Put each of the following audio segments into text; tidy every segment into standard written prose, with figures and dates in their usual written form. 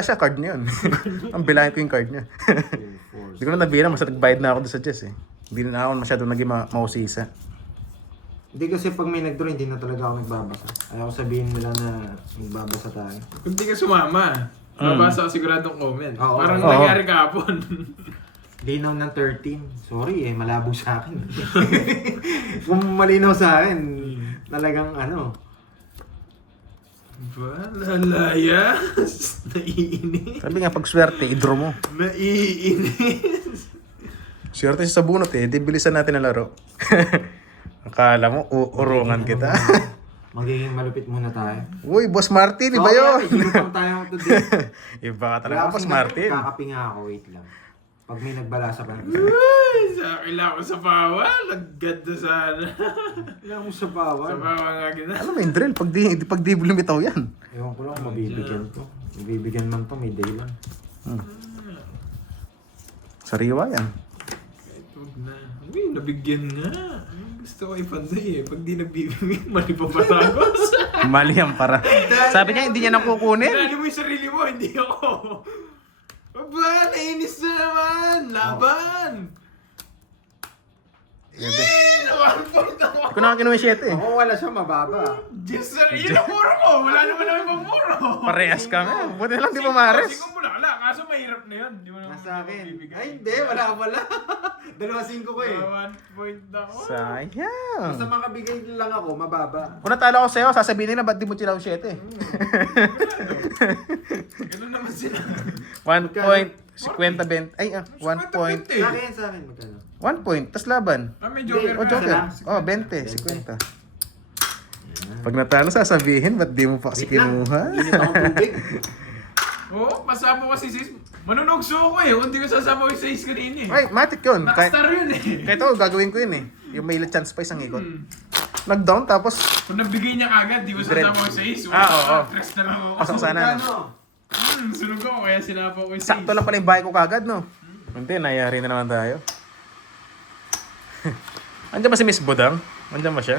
Sa card niya yun. Ang bilahin ko yung card niya. Hindi ko na nabilang, basta nagbayad na ako doon sa chess eh. Hindi na ako masyado naging mausisa. Hindi kasi pag may nag-draw, hindi na talaga ako nagbabasa. Ayaw ko sabihin nila na nagbabasa tayo. Kung di ka sumama, mabasa ka siguradong comment. Oo. Parang Oo. nangyari kahapon. Linaw ng 13. Sorry malabo sa akin. Kung malinaw sa akin, talagang ano. Ba? Lalayas? Naiinis? Sabi nga, pag swerte, i-draw mo. Naiinis? Swerte siya sa bunot eh, di bilisan natin ang laro. Akala mo, uurungan kita. Magiging malupit muna tayo. Uy, Boss Martin, iba yun. Ilupang tayo today. Iba ka talaga, Boss Martin. Kakapi nga ako, wait lang. Pag may nagbalasa pa. Uy! Kailangan ko sa pawa. Nagganda sana. Kailangan mo sa bawal. Sa pawa nga gina. Ano mo yung drill? Pag di lumitaw yan. Ewan ko lang, mabibigyan to. Mabibigyan man to, may day lang. Sariwa yan. Kahit huwag na. Uy, nabigyan nga. Ay, gusto ko ipanday eh. Pag di nagbibigay, mali pa patagos. Mali yan para. Sabi niya, hindi niya nakukunin. Dali mo yung sarili mo, hindi ako. Aba, nainis na naman. Laban. Yee! Naman po ito. Hindi ko na kinuha yung 7 eh. Ako wala siya, mababa. Diyos na, yun ang muro ko. Wala naman namin pang muro. Parehas kami. Buti na lang di pumares. Singko mo na kala. Kaso mahirap na yun. Di mo naman Nasa akin. mabibigay. Ay, hindi. Wala ka pala. 2-5 ko eh. 1 point na ako. Sayang. Basta makabigay lang ako, mababa. Kung natalo ako sa'yo, sasabihin nila, ba't di mo chilaw 7 eh? Ganun naman sila. 1 point, 50-20. Ay, 1 point. Sa akin, sa akin, magkano? 1 point, tas laban. Ah, may joker O, ka. joker. Oh, 20, 50. Pag natalo, sasabihin, ba't di mo pa kasi Wait lang. kinuha? Init akong tubig. Oo, pasama ko si sis. Manunugso ako eh. Kung di ko sasama ko si sis kanina eh. Ay, matik yun. Kahit, Nakastar yun eh. kahit ako, gagawin ko yun eh. Yung may chance pa isang ikot. Nag-down, tapos Kung nabigay niya agad, di ko Dread. sasama ko si sis. Oo. Stress na lang ako. pasok sana. No? Magkano? Sunog ako kaya sinapa ko si sis. Sakto lang pala yung bahay ko kagad, no? Hindi, nayari na naman tayo. Andiyan ba si Miss Budang? Andiyan ba siya?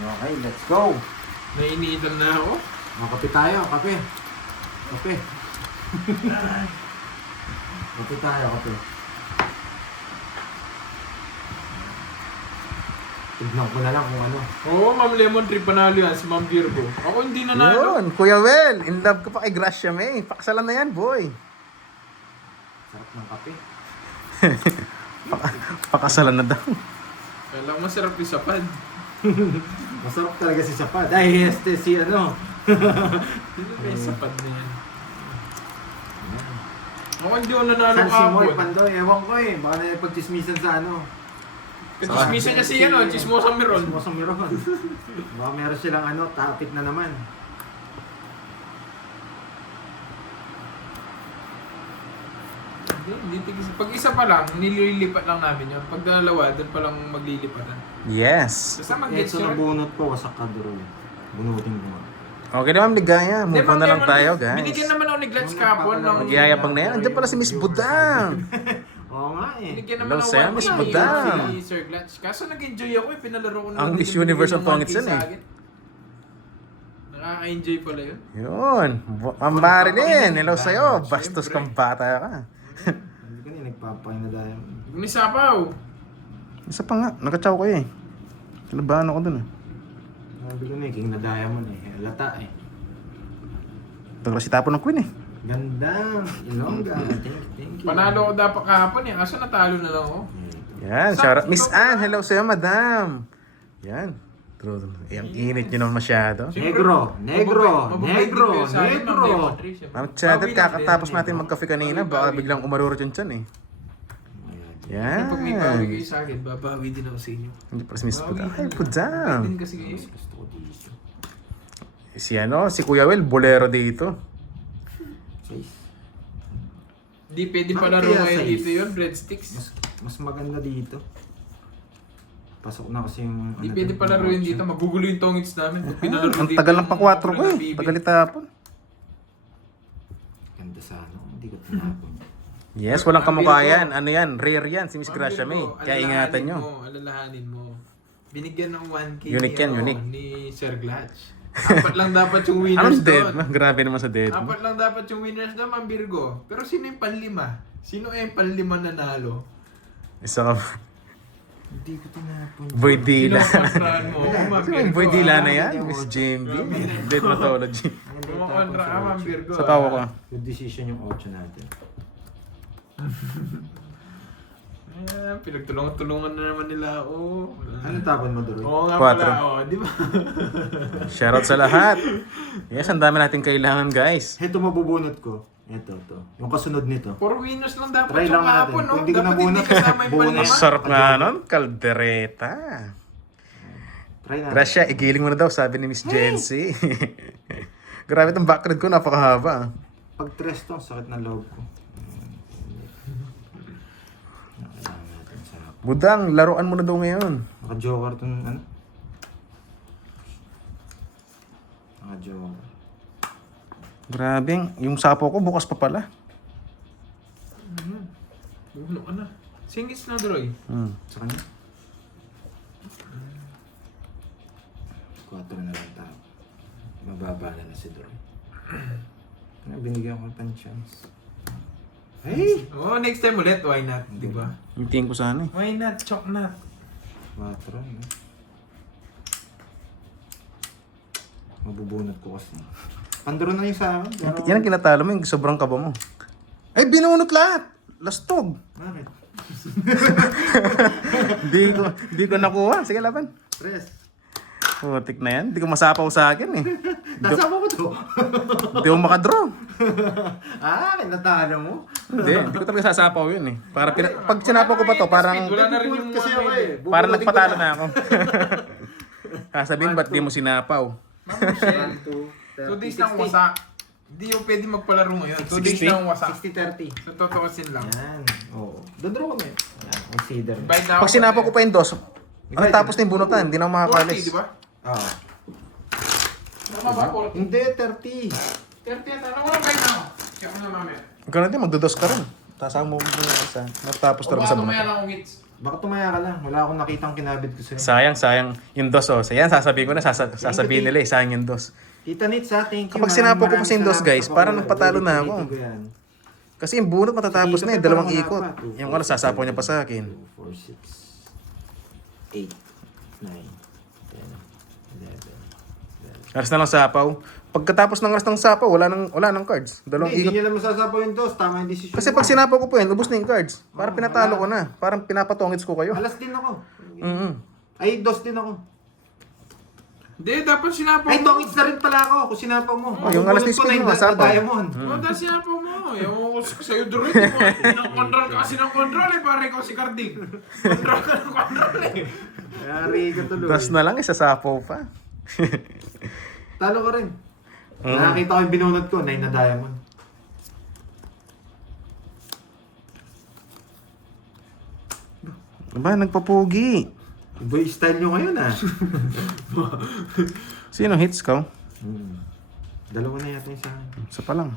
Okay, let's go. Nainitan na ako. Kape tayo, kape. Kape. Kape tayo, kape. Tignan ko na lang kung ano. Oo, Ma'am Lemon Tree panalo yan, si Ma'am Virgo. Ako hindi nanalo. Yun, Kuya Well, in love ko pa kay Gracia May. Pakasalan na yan, boy. Sarap ng kape. Pakasalan na daw. Kala ko masarap yung sapad. Masarap talaga si Sapad. Ay, si ano. Hindi ba yung sapad na yan? Ako hindi ako nanalo San si Moy kahapon. Pandoy. Ewan ko eh. Baka na pagchismisan sa ano. Chismisan niya si ano, Chismosang Meron. Chismosang Meron. Baka meron silang ano, topic na naman. Hindi tigis. Pag isa pa lang, nililipat lang namin yun. Pag dalawa, doon pa lang maglilipatan. Yes. Basta mag-gets Etso na yun. bunot po, wasak ka duro. Bunutin ko nga. Okay na, Ma'am Ligaya. Move on na lang tayo, guys. Binigyan naman ako ni Glitch kahapon ng... Magyayabang na yan. Andiyan pala si Miss Budang. Oo nga eh. Binigyan naman Hello, ng sir, 1K Miss Budang. si Sir Glitch. Kaso nag-enjoy ako eh. Pinalaro ko na. Ang Miss binibigyan Universe ng ang pangit 1K yan sa eh. akin. Nakaka-enjoy pala yun. Yun. Ma'am Marilyn, hello sa'yo. Bastos kang bata ka. Hindi ko na nagpapahinga dahil. Ni Sapaw. Isa pa nga, nagkatsaw ko eh. Kalabahan ako dun eh. Sabi ko na eh, king na diamond eh. Lata eh. Tagala si Tapo ng Queen eh. Ganda. Ilongga. Thank you. Panalo ko dapat kahapon eh. Kaso natalo na lang ako. Yan, shout out. Miss Ann, hello sa'yo, madam. Yan. True. Ang init nyo naman masyado. Negro, negro, negro, negro. Ma'am Chadet, kakatapos natin magkafe kanina. Baka biglang umarurot yung tiyan eh. Yan. Pag may bawi kayo sa akin, babawi din ako sa inyo. Hindi pala si Miss Budang. Ay, Bawi Budang. din kasi kayo. Gusto ko dito. Si ano, si Kuya Will, bolero dito. Size. Di pwede Bakit palaro kaya ngayon size? dito yun, breadsticks. Mas maganda dito. Pasok na kasi yung... Di pwede palaro yun dito, magugulo yung tongits namin. Pag pinalaro Ang dito, tagal ng pa-4 ko eh. bibig. Tagal itapon. Ganda sa ano, hindi ko tinapon. Yes, walang kamukha yan. Ano yan? Rare yan, si Miss Gracia May. Kaya ingatan nyo. Alalahanin mo. binigyan ng 1K Unique yan, unique. ni Sir Glatch. Apat lang dapat yung winners Anong dead? doon. Grabe naman sa dead. Apat lang dapat yung winners doon, Ma'am Virgo. Pero sino yung panlima? Sino yung panlima nanalo? Isa ka. Hindi ko tinapon. Boy Dila. Kinokontrahan mo, Ma'am Sino Virgo. yung Boy Dila na ah. yan? Miss JMB. Dead Mythology. Kinokontra ka, Ma'am Virgo. Sa tawa ko. Good decision yung 8 natin. Pinagtulungan-tulungan na naman nila ako. Anong tapon mo, Doroy? Oo nga Quatro. pala, di ba? Shoutout sa lahat. Yes, ang dami natin kailangan, guys. Ito mabubunot ko. Ito. Yung kasunod nito. 4 winners lang dapat Try yung lang natin. kahapon, no? Kung hindi ko Dapat nabunot, hindi kasama yung bunot. panlima. Sarap nga nun, kaldereta. Try natin. Gracia, igiling mo na daw, sabi ni Miss Jency. Grabe itong background ko, napakahaba. Pag tres to, sakit ng loob ko. Kailangan natin sa... Budang, laruan mo na daw ngayon. Naka-joker to ng ano? Naka-joker. Grabe, yung sapo ko bukas pa pala. Bulo ka na. Singis na, Droy. Sa kanya? 4 na lang tayo. Mababa na si Doroy. Binigyan ko pa ng chance. Hey! Oh, next time ulit, why not? Di ba? Hintiin ko sana eh. Why not? Chok na. 4, no? Mabubunot ko kasi. Panduro na yung sa akin. Pero... Yan ang kinatalo mo, yung sobrang kaba mo. Ay, binunot lahat! Lastog! Bakit? Di ko nakuha. Sige, laban. Tres. Putik na yan. Di ko masapaw sa akin eh. Nasama ko to. Di ko makadraw. Natalo mo? Hindi ko talaga sasapaw yun eh. Para pag sinapaw ko pa to, parang Wala na rin yung kasi ako eh. parang nagpatalo na ako. Sasabihin, ba't di mo sinapaw? Ma'am Michelle, 2 days lang wasak. Hindi yung pwede magpalaro ngayon. 2 days 60? lang wasak. 60-30. Sa totoo sin lang. Yan. Oo. Dodraw kami. Yan. Consider. Bite na ako. Pag sinapaw ko pa yung dos, ano tapos na yung bunutan, hindi na ako 40, makakalis. di ba? Oo. Tama ba, 40? Hindi, 30. 30 at ano ko lang bite na ako. Check mo na mamaya. Ganun din, magdodos ka rin. Tasama mo yung isa. Matapos talaga sa Baka mamaya bunutan. lang akong hits. Baka tumaya ka lang. Wala akong nakitang kinabit ko sa'yo. Sayang yung dos oh. Yan, sasabihin ko na, sasabihin nila eh, sayang yung dos. Tita Nitz ha, thank you. Kapag sinapaw ko kasi yung dos, guys, parang nagpatalo na ako. Ulitin ko yan. Kasi yung bunot matatapos na eh, Ikot na dalawang parang ikot. wala pa. Yung ano, sasapaw niya pa sa akin. 2, 4, 6, 8, 9, 10, 11, 12. Aras na lang sapaw. Pagkatapos ng aras ng sapaw, wala nang cards. Dalawang Hindi ikot. niya lang masasapaw yung dos. Tama yung decision. Kasi pag sinapaw ko po yan, ubos na yung cards. Parang pinatalo ko na. Parang pinapatongits ko kayo. Alas din ako. Mm-hmm. Dos din ako. Hindi, dapat sinapaw Ay, tongits na rin pala ako kung sinapaw mo. Oh, yung alas Bunot ni ko na Spin yung mo, masapaw. Diamond. Dahil sinapaw mo. Ewan ko sa'yo, Droy. Control ka kasi ng control eh. Pare ko si Carding. Control ka ng control eh. Yari ka tuloy. Dos na lang, isasapaw pa. Talo ka rin. Nakakita ko yung binunot ko, 9 na diamond. Diba, nagpapugi. Boy, style nyo ngayon ah. Sino hits ka? Dalawa na yata yung sa akin. Isa pa lang.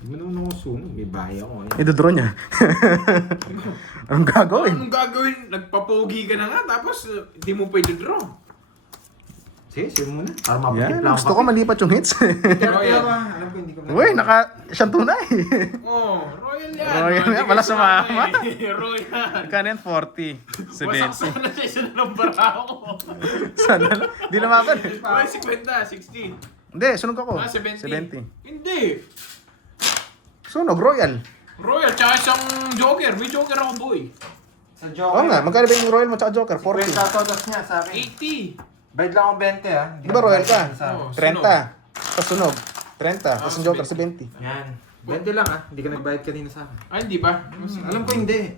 Hindi mo naman ako sunog. May bahay ako ngayon. Idodraw niya. Anong gagawin? Anong gagawin? Nagpapogi ka na nga, tapos hindi mo pwede draw. Sige, sige muna. Para mapakit Yan, lang gusto ko malipat yung hits. Royal. Alam ko hindi ko Uy, siyang tunay. Oh, Royal yan. Royal yan, wala sumama. Royal. Kanin 40. Wasak 70. sana siya isa na ng barako. Sana lang. Di lumaban. Uy, 50, 60. Hindi, sunog ako. 70. 70. Hindi. Sunog, Royal. Royal, tsaka isang Joker. May Joker ako, boy. Sa Oo Joker. nga, magkano ba yung Royal mo tsaka Joker? 40. 40. Todos niya sa akin. 80. Bayad lang ako 20 ah. Di ba Royal ka? Oo. 30. Tapos sunog. 30. Tapos yung Joker, 70. Yan. 20 lang ah. Hindi ka nagbayad kanina sa akin. Ay, hindi ba? Alam ko hindi.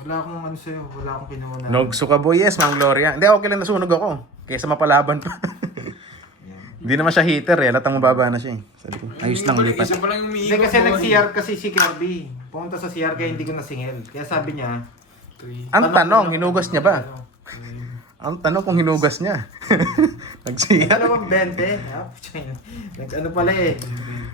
Wala akong ano sa'yo. Wala akong kinuha na. Nogso ka boy, yes, Mang Gloria. Hindi, okay lang nasunog ako. Kaysa mapalaban pa. Hindi naman siya heater eh. Latang mababa na siya eh. Sabi ko, ayos lang lipat. Isa pa lang yung Hindi umiikot. kasi nag-CR kasi si Kirby. Pumunta sa CR kaya hindi ko nasingil. Kaya sabi niya, Ang tanong, hinugas niya ba? Ang tanong kung hinugas niya. Nagsiya. ano bang 20? Nag-ano pala eh.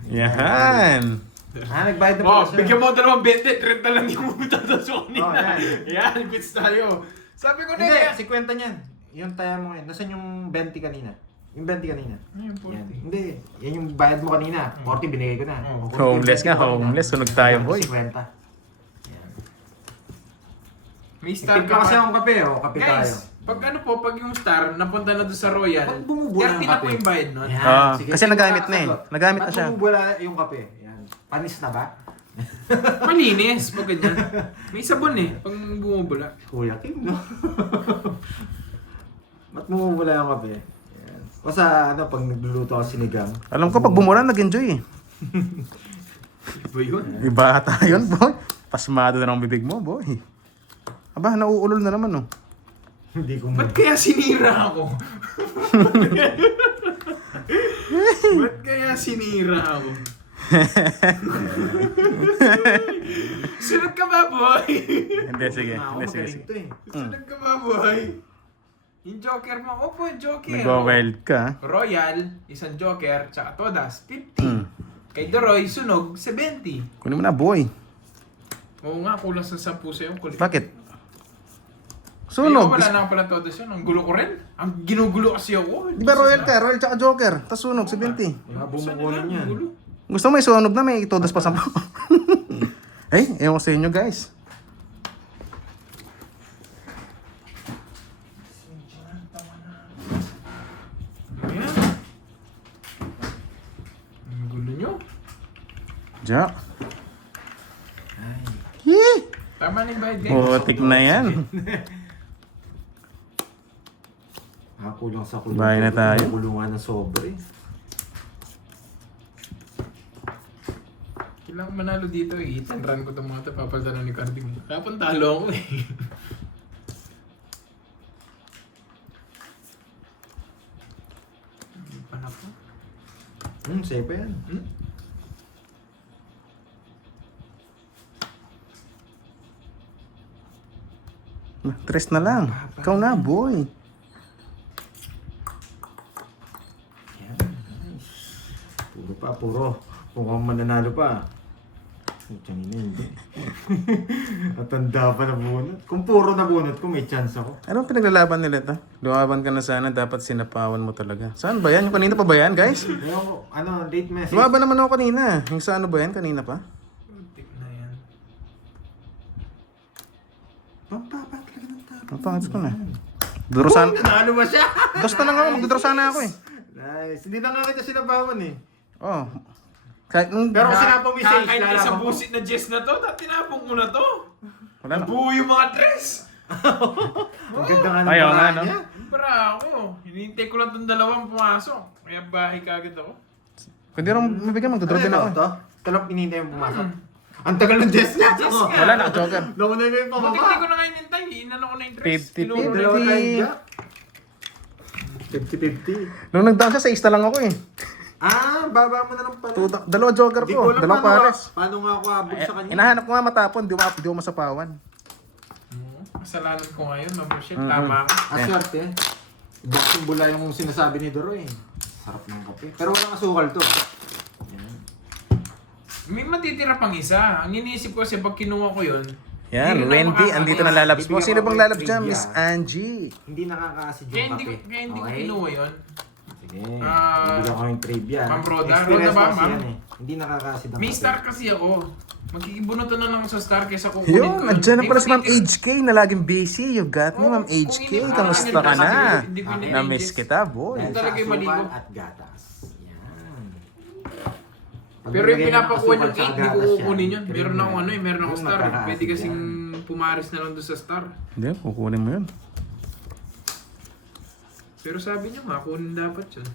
Yan. Nagbayad na Oh, pala siya. bigyan mo dalawang 20, 30 lang yung utang sa Oh, kanina. yan. Yan, quits tayo. Sabi ko na Hindi, yan. 50 niyan. yung taya mo ngayon, nasan yung 20 kanina? Yung 20 kanina. Ano yung 40? Yan. Hindi, yan yung bayad mo kanina. 40 binigay ko na. Oh. Homeless nga, homeless. Sunog tayo, boy. 50. Yan. May star Tipid ka kasi akong kape, oh. Kape tayo. Guys, pag ano po, pag yung star napunta na doon sa Royal, Pag bumubula 30 ng na po kape. yung bayad nun. Yan. Ah, Sige, kasi sige, nagamit na eh. sagot. Nagamit na siya. Pag bumubula yung kape, yan. Panis na ba? Malinis pag ganyan. May sabon eh, pag bumubula. Kuya Kim, no? Ba't bumubula yung kape? Yan. O sa ano, pag nagluluto ako sinigang. Alam ko, pag bumulan, nag-enjoy eh. Iba yun. Iba ata yun, boy. Pasmado na ng bibig mo, boy. Aba, nauulol na naman, oh. Hindi ko Ba't kaya sinira ako? Ba't kaya sinira ako? Sunod ka ba, boy? Hindi, sige. Ako Hindi, sige, magaling sige. to eh. Sunod ka ba, boy? Yung Joker mo, opo, Joker. Nag-wild ka. Royal, isang Joker, tsaka Todas, 50. Hmm. Kay Doroy, sunog, 70. Kunin mo na, boy. Oo nga, kulang sa 10 sa'yo. Kulit. Bakit? Sunog. Sunog. Wala na pala Todas yun. Ang gulo ko rin. Ang ginugulo kasi ako. Di ba royal ka? Royal tsaka joker. Tapos sunog, 70. Wala bumubulan yan. Gusto mo may sunog na, may todas pa sa Ay, ewan ko sa inyo, guys. Ayan. Ang gulo nyo. Jack. Yee! Tama na yung bayad, guys. Putik na yan. Nakakulang sa kulungan. Bahay na tayo. Kulungan ng sobre. Kailangan manalo dito eh. Hit and run ko itong mga ito. Papalitan na ni Carding. Kapag talo ako eh. Hindi pa na po. Safe pa yan. Hmm? Tres na lang. Ikaw na, boy. Yan. Nice. Puro pa, puro. Kung ako mananalo pa. Putang ina, hindi. At tanda pa na bunot. Kung puro na bunot ko, may chance ako. Anong pinaglalaban nila ito? Lumaban ka na sana, dapat sinapawan mo talaga. Saan ba yan? Yung kanina pa ba yan, guys? Ngayon ko, late message. Lumaban naman ako kanina. Yung sa ano ba yan? Kanina pa? Putik na yan. Pampapa talaga ng tao. Ang pangat ko na. Durusan. Nanalo ba siya? Dos na lang ako. Magdudrusan na ako eh. Nice. Hindi na nga kita sinabawan eh. Oh. Kahit nung... Pero kung sinapang may sage, Kahit lalaban sa ko. busit na Jess na to, tinapong mo na to. Wala na. Nabuo yung mga dress. Ang ganda nga ng Ayaw nga, paraan no? niya. Para ako. Hinihintay ko lang itong dalawang pumasok. Kaya bahay kagad ako. Kung di rin mabigyan, magdudro din ako. Ito? Talap inintay yung pumasok. Ang tagal ng Jess niya. Jess Oh. nga. Wala na, joker. Nauna ko yung Buti pamama. hindi ko na nga hinintay. Inano ko na yung dress. 50-50. Tinuro na Dalawa yung- tayong jack. 50-50. Nung nag-down siya, 6 na lang ako eh. Ah, baba mo na lang pala. Dalawa joker Hindi ko ko. alam Dalawang pares. paano nga ako abot sa kanya. Inahanap ko nga matapon, di ko masapawan. Kasalanan ko ngayon, Ma'am Rochelle. Tama ako. Aswerte. Boxing bula yung sinasabi ni Doro eh. Sarap ng kape. Pero walang asukal to. Yan. May matitira pang isa. Ang iniisip ko kasi pag kinuha ko yun, Yan, hindi na Wendy, makaka- andito na lalabs mo. Bibigyan Sino ko bang kayo lalabs dyan? trivia. Miss Angie. Hindi nakakaasid kaya yung hindi, kape. kaya hindi ko Okay? kinuha yun. Sige. Ah, Bibigyan ko yung trivia. Ma'am Roda, Experience Roda ba, ko kasi ma'am? yan eh. Hindi nakakaasid ang May kape. star kasi ako. Magkikibunutan na lang sa star kaysa kukunin ko Yun, andyan na May pala si Ma'am matitira- HK na laging busy. You got me, Oo, Ma'am kung HK. hindi- Kamusta Ah, ka na? hindi ko Okay. Na-miss kita, boy. Dahil talaga sa yung maligo. asukal at gatas. Yan. Pag Pero yung nilagay ng pinapakuha asukal yung tsaka 8, hindi ko gatas kukunin yan, yun. Meron akong ano eh, meron akong yun, star. magkakaasid Pwede kasing yan. pumaris na lang doon sa star. Hindi, kukunin mo yun. Pero sabi niya, makunin dapat yun.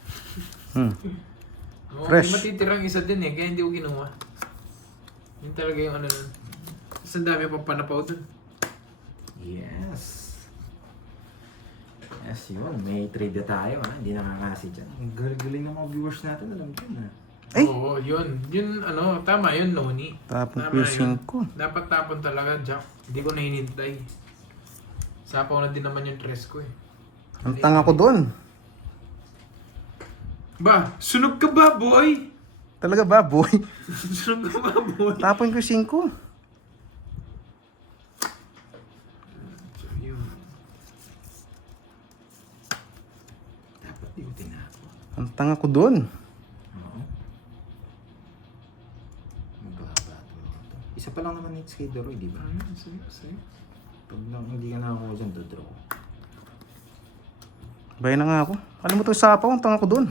Oo, Fresh. may matitirang isa din eh, kaya hindi ko kinuha. Yun talaga yung ano nun. Tapos ang dami pang panapaw dun. Yes. Yes, yun. May trivia tayo, ha? Hindi nakakasi dyan. Ang galing ng mga viewers natin, alam ko na. Ay! Oo, yun. Yun, ano, tama yun, Noni. Tapon Tama piercing yun. ko. Dapat tapon talaga, Jack. Hindi ko na hinintay. Sapaw na din naman yung dress ko eh. Ang tanga ko doon. Ba, sunog ka ba, boy? Talaga ba, boy? Sunog ka ba, boy? Tapon ko yung 5. Yun. Ang tanga ko doon. Oo. Magkakaba ito. Isa pa lang naman hits kay Doroy, di ba? Sige. Pag hindi ka nakakuha dyan, dodraw ko. Bayan na nga ako. Alam mo to sapaw, ang tanga ko doon.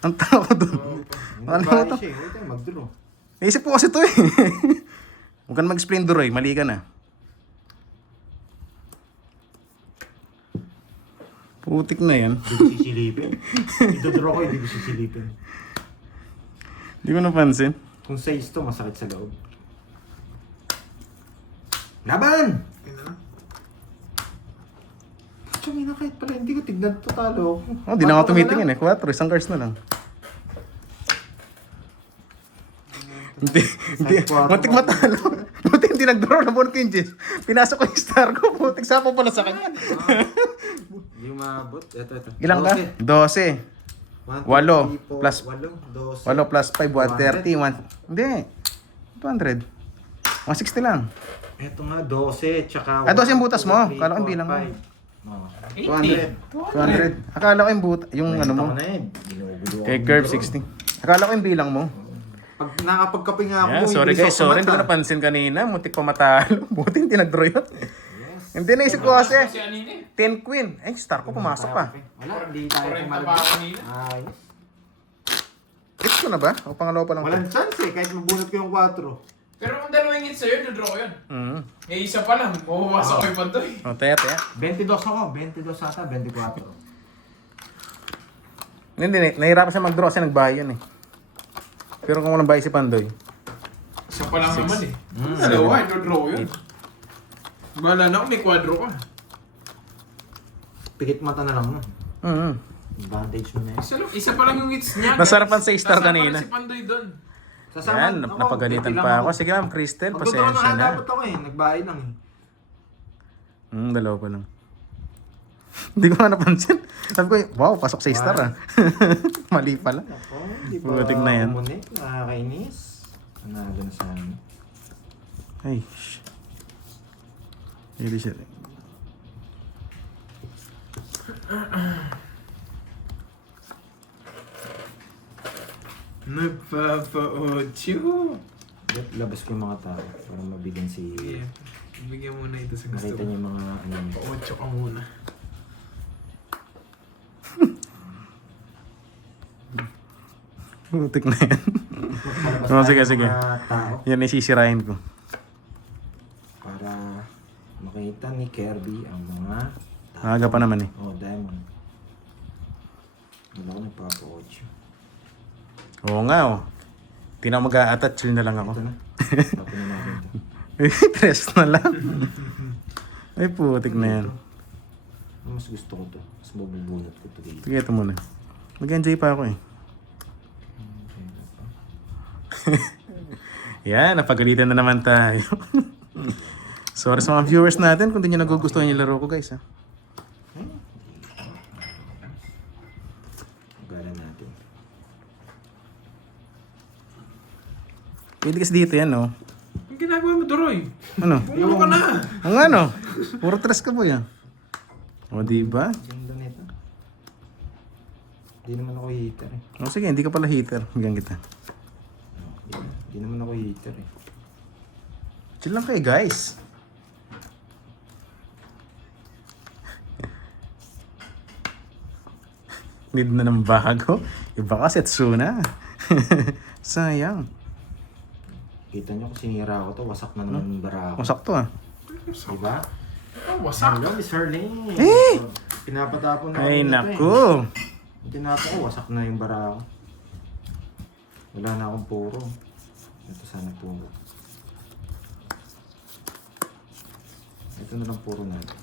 Ang tanga ko doon. Alam mo to? Huwag tayo mag-draw. Naisip ko kasi to eh. Huwag ka na mag-explain Duroy, mali ka na. Putik na yan. Hindi ko sisilipin. Idodraw ko, hindi ko sisilipin. Hindi ko napansin. Kung size to, masakit sa loob. Laban! Putsang ina, kahit pala hindi ko tignan to, talo. Oh, di na ako tumitingin eh. 4, isang cards na lang. Hindi. Muntik matalo. Muntik hindi nag-draw na bonk yung Jess. Pinasok ko yung star ko. Muntik sapo pala sa kanya. Hindi umabot. Ito. Ilang ka? 12. 8 plus 8 plus 5, 130. Hindi. 200. 160 lang. Ito nga, 12, tsaka... 12 yung butas mo. Kala ko yung bilang mo. 200. 200. Akala ko yung yung ano mo. Kay Curve 60. Akala ko yung bilang mo. Pag nakapagkape nga ako, Yeah, sorry guys, sorry. Hindi ko napansin kanina. Muntik pa matalo. Buti hindi nag-draw yun. Hindi naisip ko kasi. Si Anine. 10 queen. Ay, star ko pumasok pa. Wala, hindi tayo 40 pumalabas. pa kanina. Ayos. Hits ko na ba? O pangalawa pa lang. Walang chance eh, kahit mabunot ko yung 4. Pero kung dalawang hits sa'yo, dodraw ko yun. Eh, isa pa lang. Mawawasa ko yung pantoy. O, taya. 22 ako, 22 ata, 24. Hindi, nahirapan siya mag-draw kasi nagbahay yan eh. Pero kung walang bahay si Pandoy. Isa pa lang naman eh. Dalawa, dodraw yun. Bala na ako, may quadro ka. Pikit mata na lang nun. Advantage mo na yun. Isa pa lang yung hits niya. Nasarapan sa star Nasarapan kanina. si Pandoy doon. Yan, napagalitan pa ako. Sige ma'am, Crystal, Magdodraw na pasensya nga na. dapat ako eh, nagbahay lang eh. Dalawa pa lang. Hindi ko nga napansin. Sabi ko, wow, pasok sa star ah. Mali pala. Ako, di ba Butik na yan. umunik, nakakainis. Nanalo na sa amin. Ay, shh. Hindi siya. Nagpapa-8. Labas ko yung mga tao para mabigyan si... Yeah. Bigyan muna ito sa gusto Nakita niyo yung mga ano niya. Pa-8 ka muna. Putik na yan. Palabas Oh, tayo sige, ng sige. mga tao Yan isisirain ko. para makita ni Kirby ang mga tao. Maaga pa naman eh. Oh, diamond. Wala ko nagpapa-8. Oo nga oh. Di na mag-a-attach, chill na lang ako. Ito na. Tapos na natin ito. Tres na lang. Ay putik na yan. Mas gusto ko to. Mas mabubunot ko to dito. Sige, ito muna. Mag-enjoy pa ako eh. Yan, napagalitan na naman tayo. Sorry sa mga viewers natin kung di nyo nagugustuhan yung laro ko guys ha. Galan natin. Pwede kasi dito yan no. Ang ginagawa mo, Doroy? Ano? Pumulo ka na. Ang ano? Puro tres ka po yan. O diba? Ganda nito. Hindi naman ako hitter eh. O sige, hindi ka pala hitter. Bigyan kita. Hindi naman ako hitter eh. Chill lang kayo guys. Need na ng bago. Iba ka Setsuna. Sayang. Kita nyo kung sinira ko to, wasak na naman yung bara ko. Masakto ah. Diba? Oh, wasak. Hello, Miss Harley. Eh! Pinapatapon na Ay ako nito naku. Tinapon ko, wasak na yung bara ko. Wala na akong puro. Ito sana puro. Ito na lang puro natin.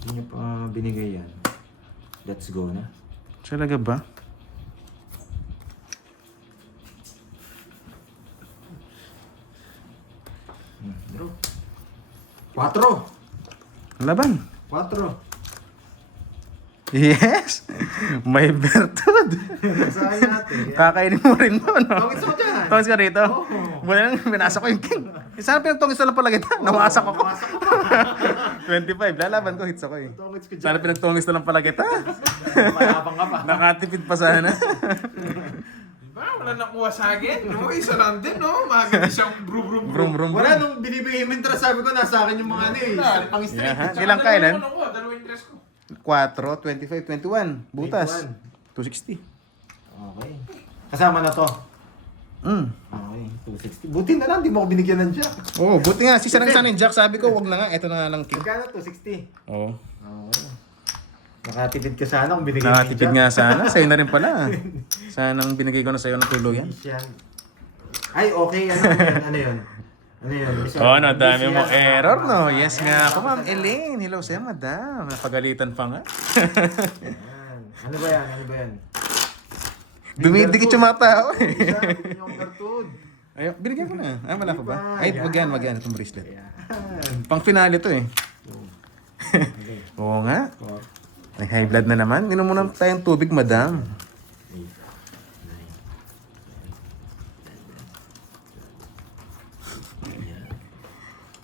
Hindi nyo pa binigay yan. Let's go na. Talaga ba? Bro. 4! Laban. 4! Yes! May bertud. Saan natin? Kakainin mo rin to, no? Tawagin ko dyan! Tawagin ka rito? Oo. Muna lang, binasa ko yung king. Sana pinagtungis na lang pala kita. Nawasak ako. 25, lalaban ko, hits ako eh. Tungits ko dyan. Sana pinagtungis na lang pala kita. Malabang ka pa. Nakatipid pa sana. Diba? Wala nakuha sa akin. No, isa lang din, no? Maganda siyang brum brum Brum, brum, Wala, brum. nung binibigay yung interest, sabi ko, nasa akin yung mga ano eh. Pang street. Yeah, ha? Ilang kailan? Dalawa interest ko. 4, 25, 21. Butas. 260. Okay. Kasama na to. Okay, 260. Buti na lang, di mo ako binigyan ng jack. Oh, buti nga. Sisa lang sana yung jack. Sabi ko, wag na nga. Ito na nga lang king. Magkano? 260. Oo. Okay. Nakatipid ka sana kung binigyan Nakatipid nga sana. Sa'yo na rin pala. Sanang binigay ko na sa'yo ng tuluyan. Ay, okay. Ano yun? Ano yun? Ano yun? Oh, no, dami mo error, no? Yes nga ako, Ma'am Elaine. Hello sa'yo, madam. Napagalitan pa nga. Ayan. Ano ba yan? Ano ba yan? Dumidikit yung mga tao eh. Bigyan yung cartoon. Ayun, binigyan ko na. Ah, wala ko ba? Iba, Ay, yan. wag yan. Itong bracelet. Ayan. Pang finale to eh. Okay. Oo nga. Four, May high blood na naman. Inom muna tayong tubig, madam. 8,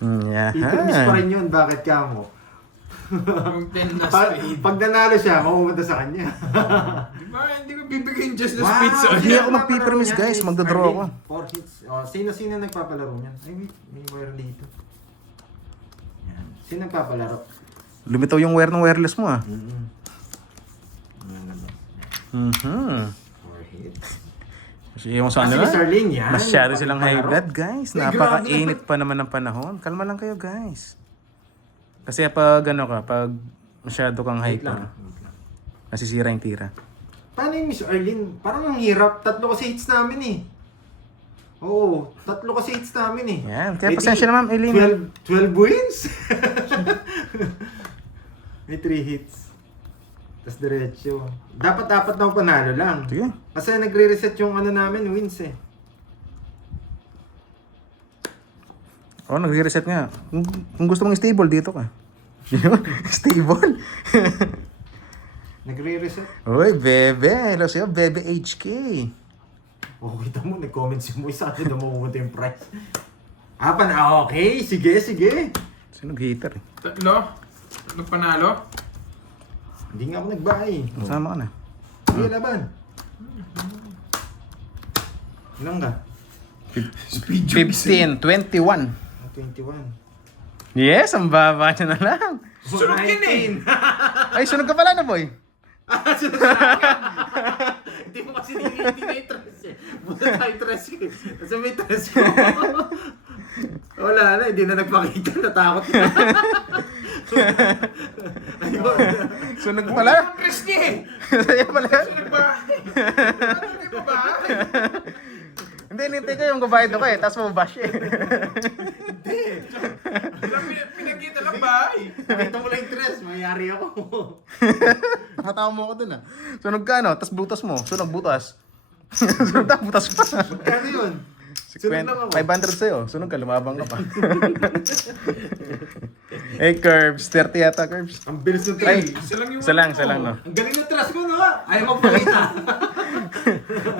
9. Ipermis pa rin Yahan. yun. Bakit ka mo? Yung 10 na Pag, speed. pag nanalo siya, mapupunta sa kanya. Diba? Hindi ko bibigyan just the Wow! speed sa Hindi ako magpipermis, guys. Magdodraw ako. 4 hits. Oh, sino nagpapalaro niyan? Ay, wait. May wire dito. Yan. Sino nagpapalaro? Lumitaw yung wire ng wireless mo ah. Ano? Mhm. 4 hits. Kasi yung sa Ah, si ano Starling yan. masyado silang high Nagpapalaro. blood, guys. Ay, Napakainit pa naman ng panahon. Kalma lang kayo, guys. Kasi pag ano ka, pag masyado kang Wait hype lang. ka, nasisira yung tira. Paano yung Miss Arlene? Parang ang hirap. 3 kasi hits namin eh. Oo, 3 kasi hits namin eh. Yan. Kaya May pasensya na, Ma'am Eileen. 12 wins? May 3 hits. Tapos diretso. Dapat na ako panalo lang. Sige. Kasi nagre-reset yung ano namin, wins eh. Oh, nag-reset nga. Kung gusto mong stable, dito ka. Yun, stable. Nagre-reset. Uy, Bebe. Hello sa'yo, Bebe HK. Oh, kita mo, nag-comment si Moy sa akin na mamumunta yung price. Okay. Sige. Sino nag-hater eh? Tatlo? Ano panalo? Hindi nga ako nag-buy. Masama ka na. Sige, laban. Ilang ka? 15, 21. 21. Yes, ang baba niya na lang. Sunog yun eh! Ay, sunog ka pala na, boy. Hindi mo kasi hindi na interest eh. Muna tayo interest ko eh. Kasi may interest ko. Wala na, hindi na nagpakita. Natakot na. Ayun. Sunog pala. Interest niya eh! Sa'yo pala. Sunog ba? Ano di ba ba? Hindi, nintay ko yung gabayad ako eh. Tapos mababash eh. Pinagkita lang ba? Nakita mo lang interest, mayayari ako. Nakatawa mo ako dun ah. Sunog ka no, tapos butas mo. Sunog butas. Sunog ka, butas pa. Kano yun? Sunod lang ako. 500 sa'yo. Sunog ka, lumabang ka pa. Eh, Curbs. 30 yata, Curbs. Ang bilis ng Ay, trade. isa lang no. Ang galing ng trust ko, no? Ayaw magpakita.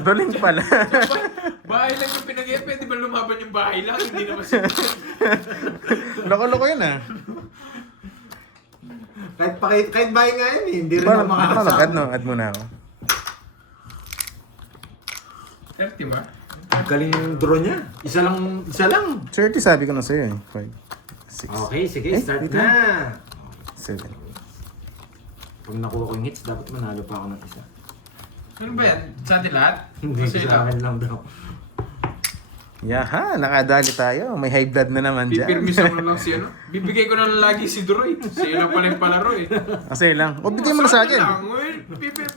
Duling pala. Bahay lang yung pinag-iip, pwede ba lumaban yung bahay lang? Hindi naman siya. Loko-loko yun ah. Kahit bahay nga yun eh. Hindi rin ako Paano, makakasama. add mo na ako. 30 ba? Ang galing yung draw niya. Isa lang. 30 sabi ko na sa'yo eh. 5, 6, Okay, sige. Eh, Start dito na. 7. Pag nakuha ko yung hits, dapat manalo pa ako ng isa. Ano ba yan? Sa atin lahat? Hindi, Kasi sa akin lang daw. Yaha, nakadali tayo. May high blood na naman dyan. Pipirmis ako na lang si ano. Bibigay ko na lang lagi si Droy. Siya lang pala yung palaro eh. Kasi lang. O, bigay mo na sa akin. Lang,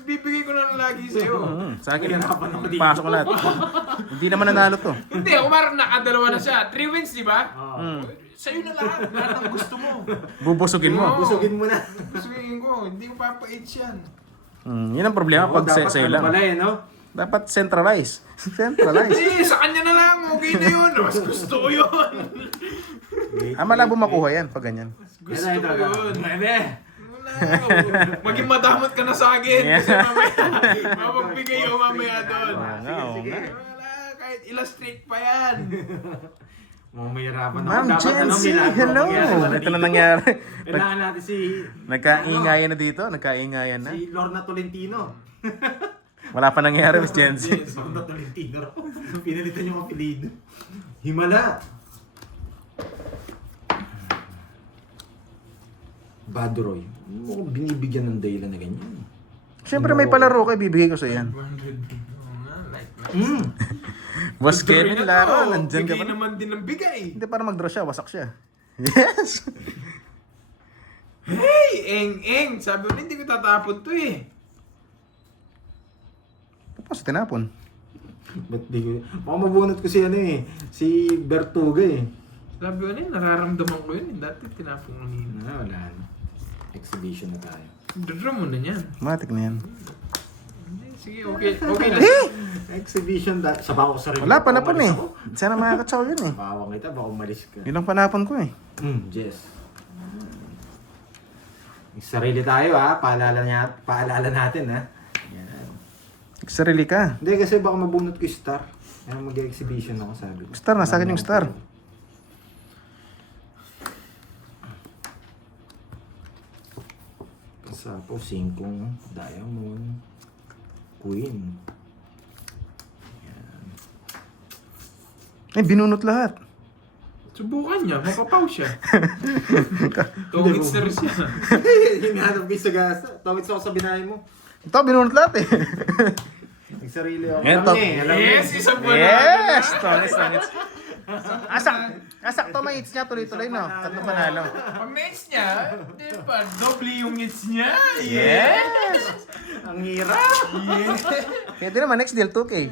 bibigay ko na lang lagi sa'yo. Sa akin lang. Pasok ko lahat. Hindi naman nanalo to. Hindi, ako marang nakadalawa na siya. 3 wins, di ba? Oh. Sa'yo na lahat. Lahat ang gusto mo. Bubusugin mo. Oo. Busugin mo na. Gustuin ko. Hindi ko papait yan. Yun ang problema pag dapat sa'yo ano lang. pala eh, no? Dapat centralize. Centralize. Hindi, sa kanya na lang. Okay na yun. Mas gusto ko yun. Malabo makuha yan pag ganyan. Gusto ko yun. Bebe! Wala. Maging madamot ka na sa akin. Kasi mamaya, mapagbigay ko mamaya doon. Oo nga. Wala, kahit illustrate pa yan. Mamahirapan ako. Ma'am Dapat Jency, milagro hello. mangyari pala Ito na dito. nangyari. Kailangan natin si Nagkaingayan na dito, nagkaingayan na. si Lorna Tolentino. Wala pa nangyari, Miss Jency. Lorna Tolentino. Pinalitan yung apelido. Himala. Badroy. Mukhang binibigyan ng dahilan na ganyan. Siyempre may palaro ko, ibibigay ko sa yan. 100. Oo nga, like. Boss Drawing Kevin na to. Lara, nandyan ka Bigay pa. naman din ng bigay. Hindi, para mag-draw siya, wasak siya. Yes! Hey, eng. Sabi mo, hindi ko tatapon to eh. Tapos tinapon. Ba't di ko... Baka mabunot ko si ano eh. Si Bertuga eh. Sabi ko nararamdaman ko yun. Dati tinapon ko nila. Wala na. Exhibition na tayo. Draw mo na yan. Matik na yan. Sige, okay na. Exhibition da... Sabaw ko sa rin. Wala, panapon eh. Sana makakatsaw yun eh. Bawang kita, baka umalis ka. Yun ang panapon ko eh. Jess. May sarili tayo ha. Paalala natin ha. Yan. Sarili ka. Hindi kasi baka mabunot ko yung star. Kaya mag-exhibition ako sabi ko. Star, nasa akin yung star. Sapo, 5 diamond. Queen. Eh, binunot lahat. Subukan niya, mapapaw siya. Tungits na rin siya. Hinahanap ko yung sagasa. Tawid sa ako sa binahe mo. Ito, binunot lahat eh. Nagsarili ako. Ngayon, Alam niya eh, alam niya. Yes, isang buwan Yes! Tongits. Asak to, may hits niya, tuloy-tuloy no. Tatlong panalo. Pag na-hits niya, di ba, doble yung hits niya. Yes! Ang hirap. Yes! Pwede naman, next deal, 2K.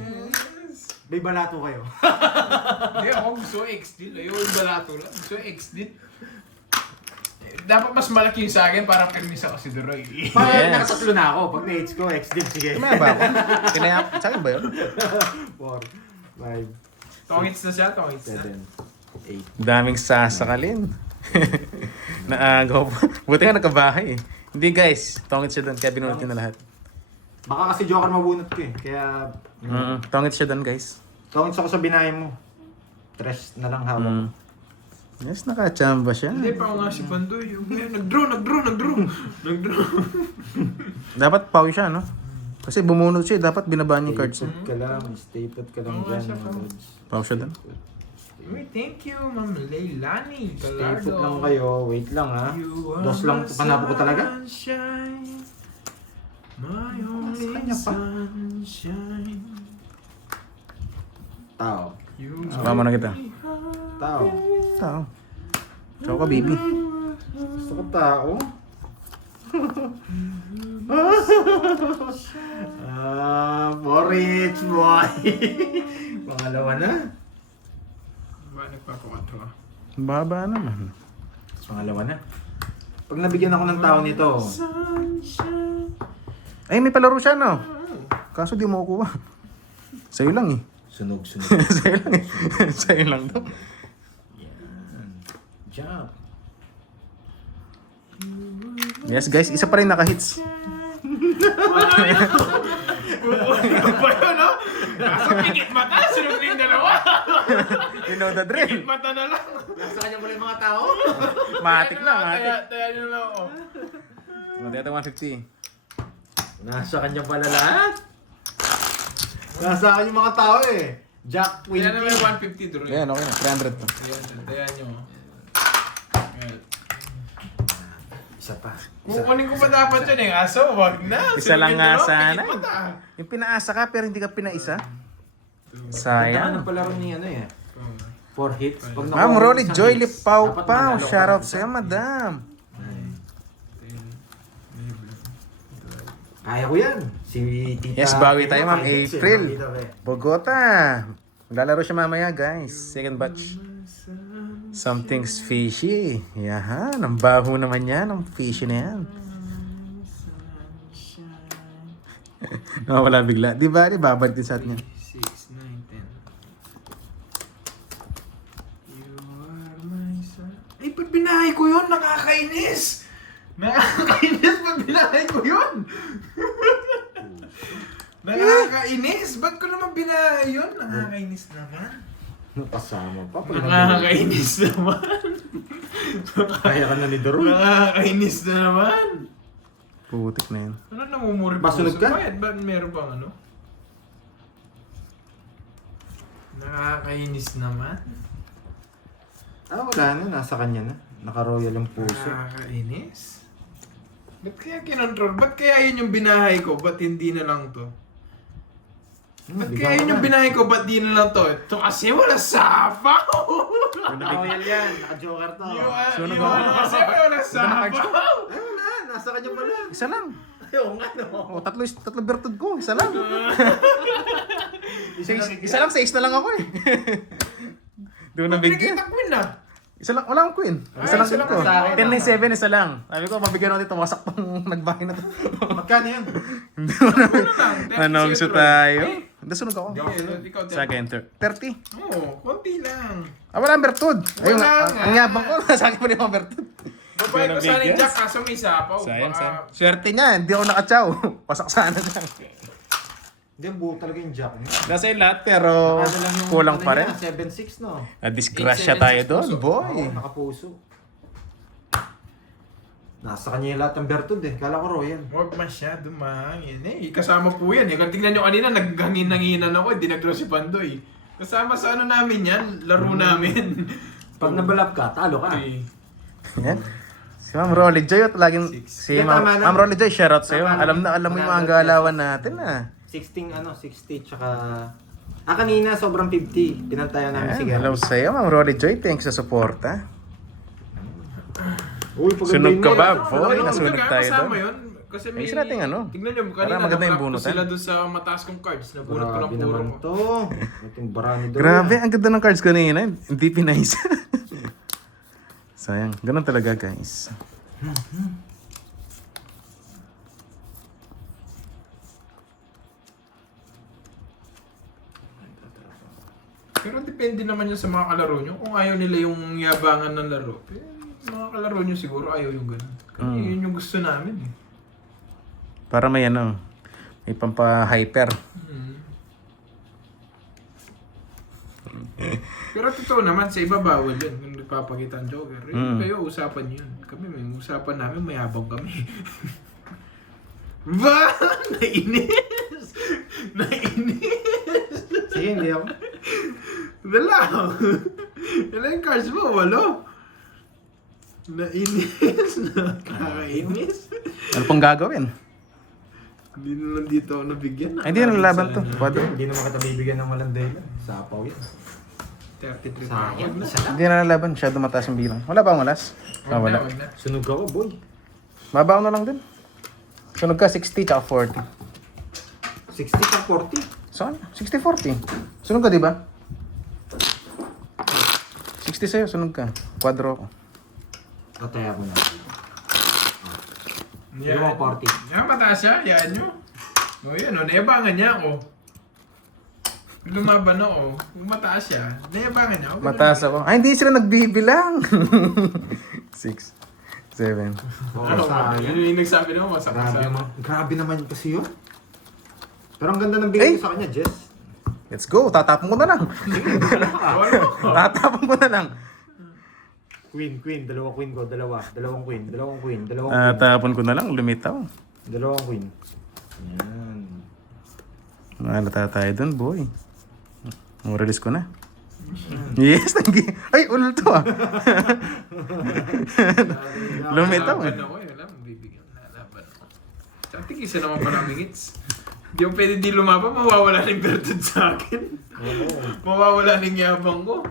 May balato kayo. Hindi, ako gusto X-Deal. Ayaw yung balato lang. Gusto X-Deal. Dapat mas malaki yung sa akin para permis ako si Duroy. Pag Yes. nakatatlo na ako, pag na-hits ko, X-Dip, sige. Kumaya ba ako? Kinaya, sa akin ba yun? 4, 5, Tongits na siya, tongits na. 7, 8. Daming sasakalin. Naagaw po. Buti nga nakabahay eh. Hindi guys, tongit siya doon, kaya binunot ko na lahat. Baka kasi Joker mabunot ko eh. Kaya, Tongit siya doon guys. tawins ako sa binahe mo. Tres na lang hawak. Yes, nakachamba siya. Hindi pa ako nga si Bandoy. Yung nag-draw. Dapat pau siya, no? Kasi bumunot siya, dapat binabaan yung cards. Stay put ka lang, stay put ka lang Oo nga dyan. siya, mga Pao. lods. Pau siya doon. Uy, thank you, Ma'am Leilani. Stay put lang kayo, wait lang ha. Dos lang panapo ko talaga. My only kanya pa. sunshine. Tao. You Sumama na kita. Tao. Tao. Tsaka ka, baby. Gusto ko tao. Porridge boy. Pangalawa na. Ba, nagpapakanto ka? Baba naman. Pangalawa na. Pag nabigyan ako ng tao nito, Sunshine. Ay, may palaro siya, no? Kaso di mo kuha. Sa'yo lang eh. sunog. Sa'yo lang eh. Sa'yo lang to. Yan. Jump. Yes guys, isa pa rin naka-hits. Ano ba yun, no? Kaso pikit mata, sunod na yung dalawa. You know the drill. Pikit mata na lang. Nasa kanya pala yung mga tao. Matik na, matik. Taya nyo lang ako. Matiyata 150. Nasa kanya pala lahat. Nasa kanya yung mga tao eh. Jack Taya naman 20. yung 150 Duroy. Ayan, okay na. 300 to. Taya nyo. Isa pa. Kukunin ko pa dapat yun eh. Kaso, wag na. Isa lang Sunod yung nga dalawa, sana. pikit mata. Yung pinaasa ka pero hindi ka pinaisa. Kailangan Sayang. ng palaro ni ano eh. 4 hits. Pag Ma'am nakuha Rolly ng isang Joy hits, Lipaw dapat Pau. manalo ka Shoutout ng sa'yo, isa. madam. Kaya ko yan. Si Tita. Yes, bawi tayo, Ma'am. Hits eh, April. nakita ko eh. Bogota. Maglalaro siya mamaya, guys. Second batch. Something's fishy. Yahan. Ang baho naman yan. Ang fishy na yan. Nawawala bigla. Di ba? Di babalik din sa atin yan. 6, 9, 10. You are my sun. Ay, ba't binahay ko yun? Nakakainis! Nakakainis! Ba't binahay ko yun? Nakakainis! Ba't ko naman binahay yun? Nakakainis naman. Napasama pa. Nakakainis naman. Kaya ka na ni Daron. Nakakainis na naman. Putik na yun. Ano namumuri Basunod ka? Ba't meron bang ano? Nakakainis naman. Wala na. Nasa kanya na. Naka-royal ang puso. Nakakainis. Ba't kaya kinontrol? Ba't kaya yun yung binahay ko? Ba't hindi na lang to? Ba't kaya yun yung binahay ko? Ba't di na lang to? Ito kasi wala sapaw! Naka-royal yan. Naka-joker to. Yung ano kasi wala sapaw! Ay, wala. Nasa kanya pala. Isa lang. Ayaw nga no. Oh, tatlo bertud ko. Isa lang. Isa lang, 6 na lang ako eh. Di ko na big deal. Pinakita ko yun na. Isa lang, wala akong queen. Ay, Isa lang isa lang ito. sa akin. 10 na 7, isa lang. Sabi ko, mabigyan natin tumasak pang nagbahin na to. Magkano yan? Hindi mo na. Ano lang? Anong so tayo? Hindi, sunod ako. Ikaw, Second, 30. Oo, konti lang. Wala ang bertud. Ayun, Wala ang nga. ang yabang ko. Sa akin pa rin ang bertud. Babae ko Big sana yung guess. Jack kaso may sapaw. Sayang, Baka- sayang. Swerte niya, hindi ako nakachaw. Pasak sana dyan. Hindi, ang buo talaga yung jack niya. Nasa yung lahat, pero Nakada lang yung kulang ano pa rin. niya, 7-6 no? Na-disgrasya tayo doon, boy. Oo, nakapuso. Nasa kanya yung lahat ng bertud eh. Kala ko royal. Huwag masyado mahangin eh. Kasama po yan eh. Kung tingnan nyo kanina, naghangin-hanginan ako. Hindi nag-draw si Pandoy. Kasama sa ano namin yan, laro namin. Pag nabalap ka, talo ka. Okay. Yan. Si Ma'am Rolly Joy, at laging si Yeah, Ma'am, tama na. Ma'am Rolly Joy, shoutout sa'yo. Tama na. Alam mo yung mga 100 galawan natin ah. 60 tsaka... kanina sobrang 50. Pinantayan namin si Hello Gary. sa'yo, Ma'am Rolly Joy. Thanks sa support ha. Uy, paganda Sunog yun ka yun. ba? Ano, Boy, ano, nasunog talaga, tayo kasama doon. yun. Kasi may... Ayusin natin ano. Tignan nyo, Para kanina maganda yung nag-block bunutan. sila doon sa mataas kong cards. Nabunot ko lang Grabe puro naman ko. to. Itong barani doon. Grabe, ang ganda ng cards kanina. Hindi pinayos. Sayang. Ganun talaga guys. Pero depende naman yun sa mga kalaro nyo. Kung ayaw nila yung yabangan ng laro, mga kalaro nyo siguro ayaw yung ganun. Kasi yun yung gusto namin eh. Para may ano, may pampa-hyper. Pero totoo naman, sa iba bawal yun. Kung nagpapakita ang Joker. Yun kayo, usapan yun. Kami, may usapan namin, mayabang kami. Ba? Nainis! Nainis! Sige, hindi ako. Dalaw! Ilan yung cards mo? 8? Nainis! Nakakainis! Ano pong gagawin? Hindi naman dito ako nabigyan. Ay, hindi na laban to. Quadro. Hindi naman kita bibigyan ng walang dahilan. Sapaw yan. 33 Sayang. na. Isa lang. Hindi na lalaban. Masyado mataas yung bilang. Wala ba ang walas? Ah, wala. Wag na. Sunog ako, boy. Mabaw na lang din. Sunog ka 60 tsaka 40. 60 sa 40. Saan? 60-40. Sunog ka, di ba? 60 sa'yo, sunog ka. Quadro ako. Tataya ko na. Yan. Yung 40. Yan, mataas siya. Yan nyo. O yan, o. Nayabangan niya ako. Lumaban ako. Kung mataas siya, nayabangan niya ako. Mataas ako. Ay, hindi sila nagbibilang. 6, 7. Ano, yun yung nagsabi naman, masakit Grabe sa naman. Grabe naman kasi yun. Pero ang ganda ng bigay Ay! ko sa kanya, Jess. Let's go. Tatapon ko na lang. Ano? Tatapon ko na lang. Queen. Dalawa queen ko. Dalawang queen. Tatapon ko na lang. Lumitaw. Dalawang queen. Yan. Malata tayo dun, boy. Release ko na. Yes, ay, ulol to ah. Lumitaw eh. Laban ako eh. Wala, mabibigyan. Laban ako. Sa tigisa naman pa ng hits. Di ako pwede di lumaban, mawawala ng bertud sa akin. Oo. Mawawala ng yabang ko.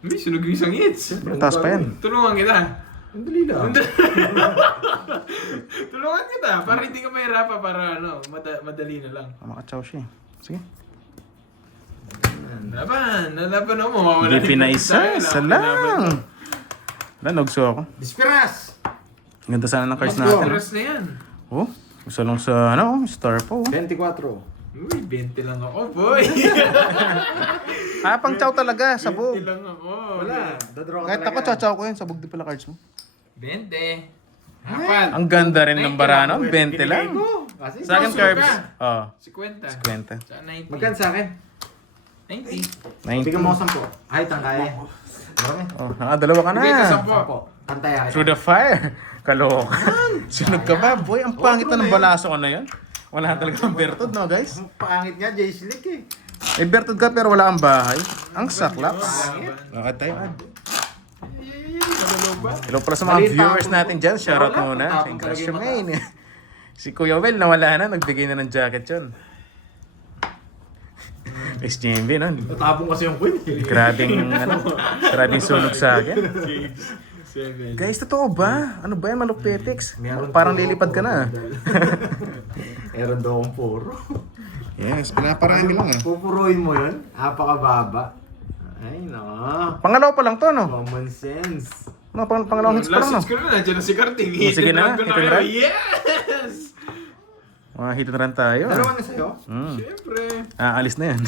Hindi, sunog yung isang hits. Taas pa yan. Tulungan kita. Ang dali lang. Tulungan kita para hindi ka mahirapan para ano, madali na lang. Makachaw siya eh. Sige. Nalaban ako, mawawala Hindi pinaisa. Isa lang. Wala, nagso ako. Disperas! Ganda sana ng cards Let's go. natin. Oras na yan. Oh, isa lang sa ano, star po. 24. Uy, 20 lang ako, boy. Pang chow talaga, sabog. 20 lang ako. Wala. Dadraw ka Kahit ako, talaga. chow ko yun. Sabog din pala cards mo. 20. Apat. Ang ganda rin ng bara nun, 20 Binigay lang. ko. Kasi, Sa akin, Puso Carbs. ka. Oh, 50. 50. Sa 90. magkano sa akin? 90. Bigyan mo 90. ko 10. Ay, tangkaya. Marami. Oh, nakadalawa ka Bigay ka na. 10. 10. Tantaya kita. Through the fire. Kalokan. Sunog ka ba, boy? Ang pangit na ng balaso ko na yan. Wala talaga ang bertod, no, guys? Ang pangit nga, Jay Slick eh. May bertod ka pero wala ang bahay. Ang saklaps. Pangit. Lakad tayo, ad. Maluluba. Hello pala sa mga Maliit viewers tapon natin dyan. Shoutout Wala, muna. tapon Si talaga Crush yung Main. Si Kuya Well, nawala na. Nagbigay na ng jacket yun. XJMB, no? Natapong kasi yung queen. Grabing sunog sa akin. 7. Guys, totoo ba? Ano ba yan, Malupetix? Meron Parang puro lilipad ka na. Meron daw akong puro. Yes, pinaparami lang ah. Pupuruin mo yun? Napakababa. Ay, naka. Pangalawa pa lang to, no? Common sense. No, pangalawang hits pa lang, no? Last hits ko na, nandiyan na si Karting. Oh, sige na, Hit and run ko hit and kayo. run. Yes! Mga hit and run tayo. Dalawa na sa'yo? Siyempre. Alis na yan.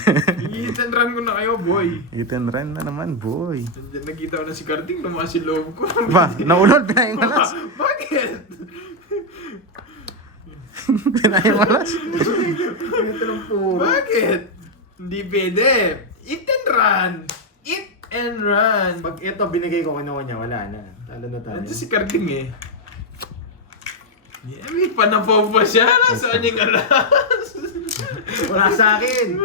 Hit and run ko na kayo, boy. Hit and run na naman, boy. Nandiyan nakita ko na si Karting, lumakas si loob ko. Ba, naulol, pinayang malas. Bakit? Pinayang malas. Ito ng puro. Bakit? Hindi pwede. Eat and run. Eat and run. Pag ito binigay ko kinuha niya, wala na. Talo na tayo. Nandiyan si Karting eh. Yeah, may panapaw pa siya. Nasaan yung alas? Wala sa akin!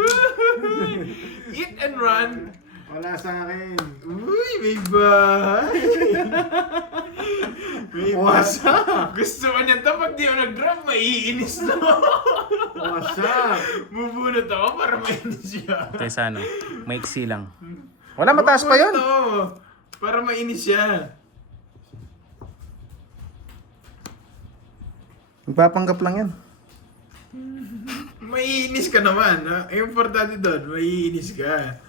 Eat and run. Wala sa akin! Uy, may bahay. May Wasak! Gusto ko niya to, pag di ako nag-drop, maiinis na. Wasak! Bubunot ako para mainis siya. Kaysa ano, maiksi lang. Wala, mataas pa yun. Bubunot ako para mainis siya. Magpapanggap lang yan. Maiinis ka naman. Ha? Ang importante doon, maiinis ka.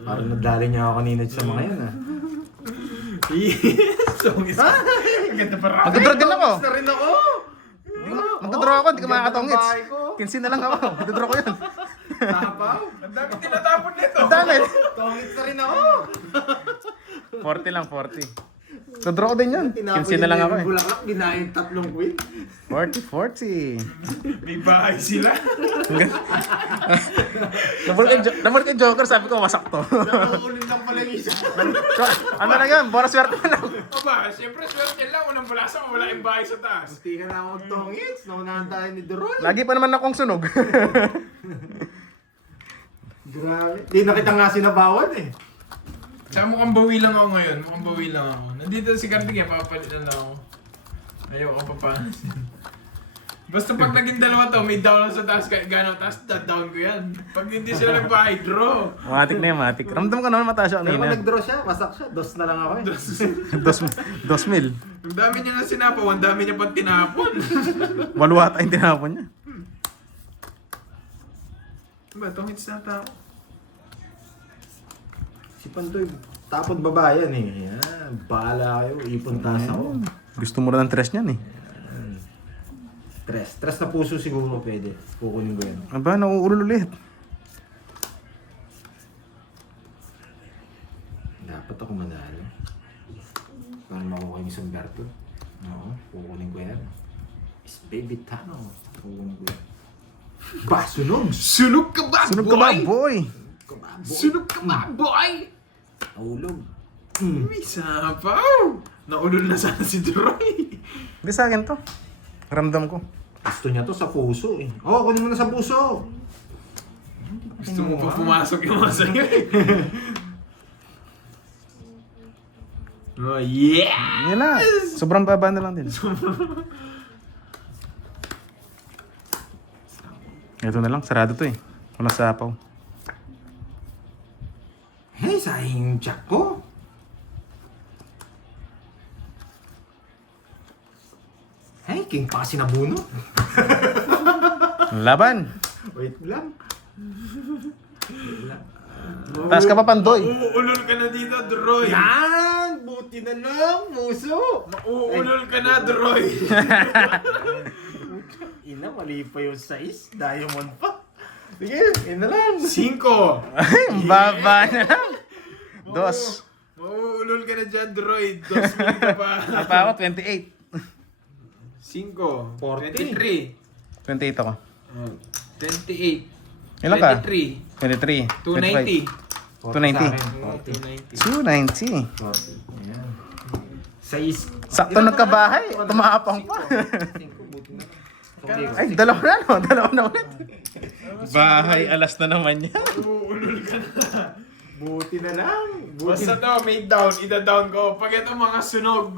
Parang nadali niya ako kanina sa mga yan ah. Yes! Tongis. Ang ganda pa Magdodraw din ako. Na rin ako! Magdodraw ako, hindi ka makakatongits. Bahay ko. 15 na lang ako. Magdodraw ko yun. Tapaw! Ang dami tinatapon nito. Ang dami. Tongits na rin ako! 40 lang, 40. Magdodraw ko din yun. 15 na lang ako eh. Bulaklak, ginain tatlong queen. 40. May bahay sila. Nabalik kay Joker, sabi ko, wasak to. Nakauulin lang pala yung isa. Ano lang yan, bonus swerte na lang. Aba, siyempre swerte lang. Unang balasa, wala yung bahay sa taas. Hindi ka na ako tongits. Naunahan tayo ni Duroy. Lagi pa naman akong sunog. Grabe. Di na kita nga sinabawan eh. Tsaka mukhang bawi lang ako ngayon. Mukhang bawi lang ako. Nandito si Kartik eh, papalit na lang ako. Ayoko pa pa. Basta pag naging dalawa to, may down lang sa taas, kahit gano'n taas, down ko yan. Pag hindi sila nagbahay, draw. Matik na yan, matik. Ramdam ko naman mataas siya Pero kanina. kung nag-draw siya, wasak siya. Dos na lang ako eh. Dos mil. Ang dami niya na sinapaw, ang dami niya pang tinapon. Waluwata yung tinapon niya. Ba, itong hits na tao. Si Pantoy, tapon babayan eh. Yan, bahala kayo. Ipon taas ako. Gusto mo rin ng tres niyan eh. Tres. Tres na puso siguro pwede. Kukunin ko yan. Aba, nauulol ulit. Dapat ako manalo. Para makuha yung Sumberto. Oo, kukunin ko yan. Is baby Tano. Kukunin ko yan. Ba, sunog! Sunog ka ba, Sunog boy? ka ba, boy? Sunog ka ba, boy? Ahulog. May sapaw. Naulol na sana si Droy. Hindi sa akin to. Ramdam ko. Gusto niya to sa puso eh. Oo, kunin mo na sa puso. Gusto mo pa pumasok yung mga sa'yo eh. Oh, yeah! Yan na. Sobrang baba na lang din. Ito na lang. Sarado to eh. Walang sapaw. Hey, sayang yung jack ko. Hey, king pa kasi nabuno. Laban. Wait lang. Taas ka pa, Pandoy. Uuulol ka na dito, Droy. Yan! Buti na lang, muso! Uuulol ka na, Droy. Ina, mali pa yung size. Diamond pa. Sige, yun na lang. 5. Ay, ang baba na lang. Dos. Uuulol Mauulol ka na dyan, droid. 2 minutes ka pa. Ano pa ako? 28. 5. 40. 23. 28 ako. 28. Ilan ka? 23. 23. 290. 290. 290. 290. Ayan. 6. Sakto nagkabahay. Tumapang pa. Ay, dalawa na no? Dalawa na ulit. Bahay, alas na naman yan. Mauulol ka na. Buti na lang. Basta to, may down. Ida-down ko. Pag ito mga sunog.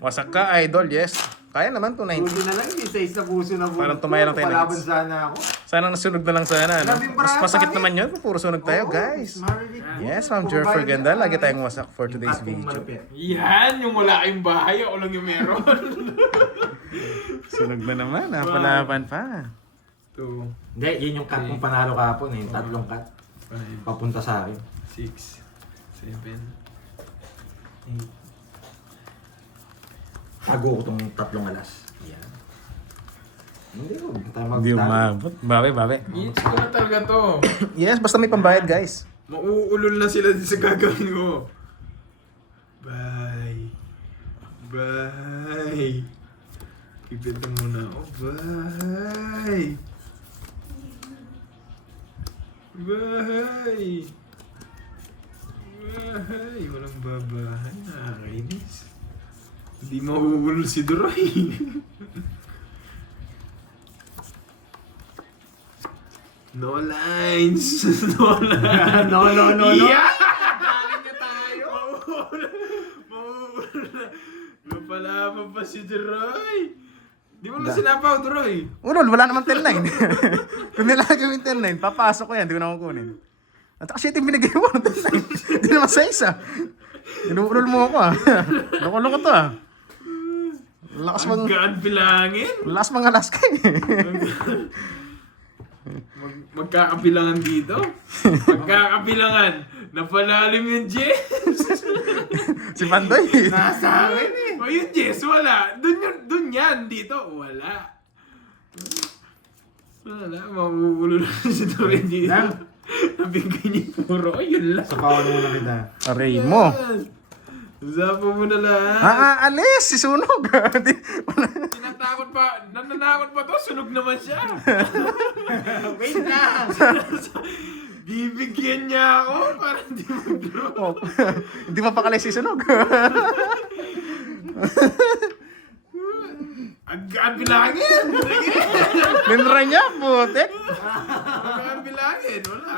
Wasak ka, idol. Yes. Kaya naman, 290. Buti na lang. Isa-isa puso na buto. Parang tumayo lang tayo ng Palaban hits. sana ako. Sana nasunog na lang sana. No? Grabe, Mas parang masakit pangit. naman yun. Puro sunog tayo, guys. Marinig. Yes, Ma'am Jerfer Ganda. Lagi tayong wasak for today's Impactong video. malupit. Yan, yung wala kayong bahay. Ako lang yung meron. Sunog na naman. Napalaban pa. 2, Hindi, yun yung cut kong panalo kahapon. Yung tatlong cut. 5, Papunta sa akin. 6, 7, 8. Tago ko tong tatlong alas. Yan. Hindi ko. Hindi tayo Hindi umabot. Bawi, bawi. Hits ko na talaga to. Yes, basta may pambayad, guys. Mauulol na sila sa gagawin ko. Bye. Bye. Pipita muna ako. Bye. Bye. Bye. Walang babahay. Nakakainis. Hindi mauulol si Droy. No lines. No lines. No. Yeah! Galing na tayo! Mauuna. Napalaban pa si Droy. Di mo na sinapaw, Droy. Ulol, wala naman 10-9. Kung nilagay yung 10-9, papasok ko yan. Hindi ko na kukunin. At saka shit yung binigay mo ng 10-9. Hindi naman sa isa. Inuulol mo ako ah. Loko-loko to ah. Lakas Ang mang... gaan bilangin. Lakas mga alas ka eh. Magkakabilangan dito. Magkakabilangan. Napalalim yung Jess. Si Pandoy. Nasa akin eh. O yung Jess, wala. Dun yan. Dito, wala. Wala. Mamumulol na si Droy dito. Lang. Nabigay niya puro. O, yun lang. Sa pawan muna kita. Aray mo. Zapa mo na lahat. Alis! Si Sunog. Tinatakot pa. Nananakot pa to. Sunog naman siya. Wait lang. Bibigyan niya ako para hindi mag-draw. Oh, hindi mapakali si Sunog. Agad bilangin. Sige. Linra niya, putik. Agad bilangin. Wala.